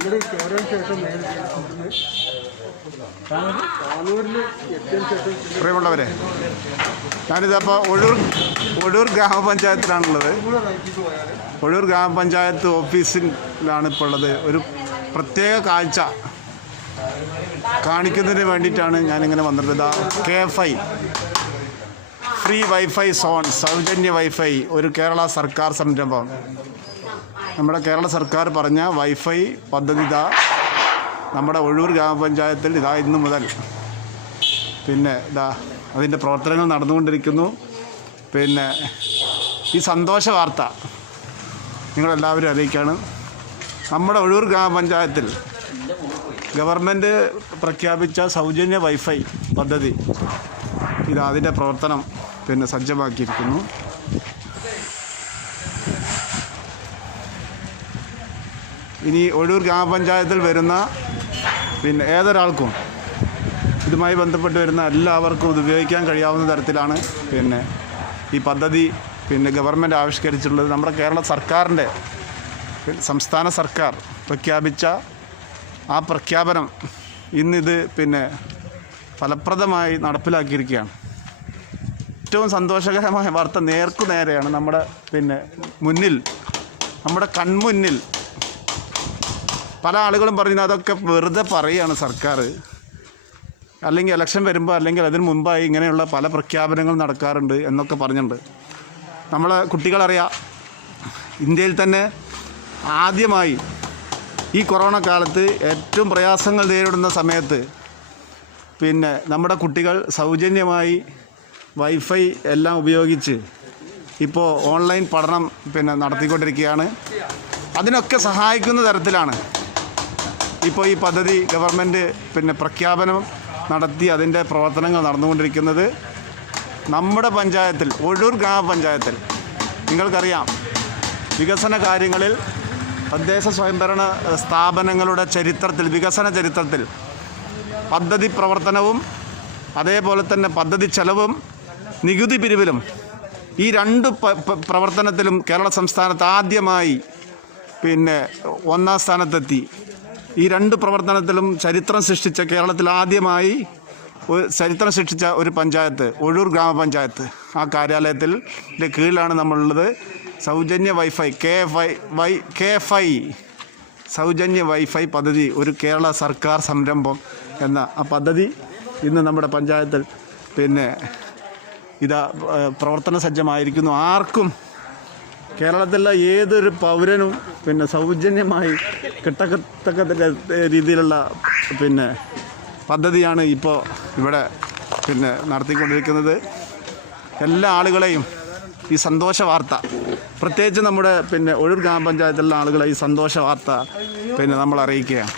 ഇവിടെ കയറിയതിന് ശേഷം പ്രിയമുള്ളവരെ ഞാനിതപ്പോൾ ഒഴൂർ ഒഴൂർ ഗ്രാമപഞ്ചായത്തിലാണുള്ളത്. ഒഴൂർ ഗ്രാമപഞ്ചായത്ത് ഓഫീസിലാണ് ഇപ്പോൾ ഉള്ളത്. ഒരു പ്രത്യേക കാഴ്ച കാണിക്കുന്നതിന് വേണ്ടിയിട്ടാണ് ഞാനിങ്ങനെ വന്നത്. ഇതാ K I free wifi zone സൗജന്യ വൈഫൈ ഒരു കേരള സർക്കാർ സംരംഭം. നമ്മുടെ കേരള സർക്കാർ പറഞ്ഞ വൈഫൈ പദ്ധതി ഇതാ. നമ്മുടെ ഒഴൂർ ഗ്രാമപഞ്ചായത്തിൽ ഇതാ ഇന്ന് മുതൽ. പിന്നെ ഇതാ അതിന്റെ പ്രവർത്തനങ്ങൾ നടന്നുകൊണ്ടിരിക്കുന്നു. പിന്നെ ഈ സന്തോഷ വാർത്ത നിങ്ങളെല്ലാവരും അറിയിക്കുകയാണ് നമ്മുടെ ഒഴൂർ ഗ്രാമപഞ്ചായത്തിൽ ഗവൺമെന്റ് പ്രഖ്യാപിച്ച സൗജന്യ വൈഫൈ പദ്ധതി ഇത് അതിന്റെ പ്രവർത്തനം പിന്നെ സജ്ജമാക്കിയിരിക്കുന്നു. ഇനി ഒഴൂർ ഗ്രാമപഞ്ചായത്തിൽ വരുന്ന പിന്നെ ഏതൊരാൾക്കും ഇതുമായി ബന്ധപ്പെട്ട് വരുന്ന എല്ലാവർക്കും ഇത് ഉപയോഗിക്കാൻ കഴിയാവുന്ന തരത്തിലാണ് പിന്നെ ഈ പദ്ധതി പിന്നെ ഗവൺമെന്റ് ആവിഷ്കരിച്ചിട്ടുള്ളത്. നമ്മുടെ കേരള സർക്കാരിന്റെ സംസ്ഥാന സർക്കാർ പ്രഖ്യാപിച്ച ആ പ്രഖ്യാപനം ഇന്നിത് പിന്നെ ഫലപ്രദമായി നടപ്പിലാക്കിയിരിക്കുകയാണ്. ഏറ്റവും സന്തോഷകരമായ വാർത്ത നേർക്കു നേരെയാണ് നമ്മുടെ പിന്നെ മുന്നിൽ നമ്മുടെ കൺമുന്നിൽ പല ആളുകളും പറയുന്നത് അതൊക്കെ വെറുതെ പറയുകയാണ് സർക്കാർ അല്ലെങ്കിൽ ഇലക്ഷൻ വരുമ്പോൾ അല്ലെങ്കിൽ അതിന് മുമ്പായി ഇങ്ങനെയുള്ള പല പ്രഖ്യാപനങ്ങൾ നടക്കാറുണ്ട് എന്നൊക്കെ പറഞ്ഞിട്ടുണ്ട്. നമ്മളെ കുട്ടികളറിയാം ഇന്ത്യയിൽ തന്നെ ആദ്യമായി ഈ കൊറോണ കാലത്ത് ഏറ്റവും പ്രയാസങ്ങൾ നേരിടുന്ന സമയത്ത് പിന്നെ നമ്മുടെ കുട്ടികൾ സൗജന്യമായി വൈഫൈ എല്ലാം ഉപയോഗിച്ച് ഇപ്പോൾ ഓൺലൈൻ പഠനം പിന്നെ നടത്തിക്കൊണ്ടിരിക്കുകയാണ്. അതിനൊക്കെ സഹായിക്കുന്ന തരത്തിലാണ് ഇപ്പോൾ ഈ പദ്ധതി ഗവൺമെന്റ് പിന്നെ പ്രഖ്യാപനം നടത്തി അതിന്റെ പ്രവർത്തനങ്ങൾ നടന്നുകൊണ്ടിരിക്കുന്നത് നമ്മുടെ പഞ്ചായത്തിൽ ഒഴൂർ ഗ്രാമപഞ്ചായത്തിൽ. നിങ്ങൾക്കറിയാം വികസന കാര്യങ്ങളിൽ തദ്ദേശ സ്വയംഭരണ സ്ഥാപനങ്ങളുടെ ചരിത്രത്തിൽ വികസന ചരിത്രത്തിൽ പദ്ധതി പ്രവർത്തനവും അതേപോലെ തന്നെ പദ്ധതി ചെലവും നികുതി പിരിവിലും ഈ രണ്ട് പ്രവർത്തനത്തിലും കേരള സംസ്ഥാനത്ത് ആദ്യമായി പിന്നെ ഒന്നാം സ്ഥാനത്തെത്തി. ഈ രണ്ട് പ്രവർത്തനത്തിലും ചരിത്രം സൃഷ്ടിച്ച കേരളത്തിൽ ആദ്യമായി ചരിത്രം സൃഷ്ടിച്ച ഒരു പഞ്ചായത്ത് ഒഴൂർ ഗ്രാമപഞ്ചായത്ത്. ആ കാര്യാലയത്തിൽ കീഴിലാണ് നമ്മളുള്ളത്. സൗജന്യ wifi K I Y K I സൗജന്യ വൈഫൈ പദ്ധതി ഒരു കേരള സർക്കാർ സംരംഭം എന്ന ആ പദ്ധതി ഇന്ന് നമ്മുടെ പഞ്ചായത്തിൽ പിന്നെ ഇതാ പ്രവർത്തന സജ്ജമായിരിക്കുന്നു ആർക്കും കേരളത്തിലെ ഏതൊരു പൗരനും പിന്നെ സൗജന്യമായി കിട്ടത്തക്ക രീതിയിലുള്ള പിന്നെ പദ്ധതിയാണ് ഇപ്പോൾ ഇവിടെ പിന്നെ നടത്തിക്കൊണ്ടിരിക്കുന്നത്. എല്ലാ ആളുകളെയും ഈ സന്തോഷ വാർത്ത പ്രത്യേകിച്ച് നമ്മുടെ പിന്നെ ഒഴൂർ ഗ്രാമപഞ്ചായത്തിലുള്ള ആളുകളെ ഈ സന്തോഷ വാർത്ത പിന്നെ നമ്മൾ അറിയിക്കുകയാണ്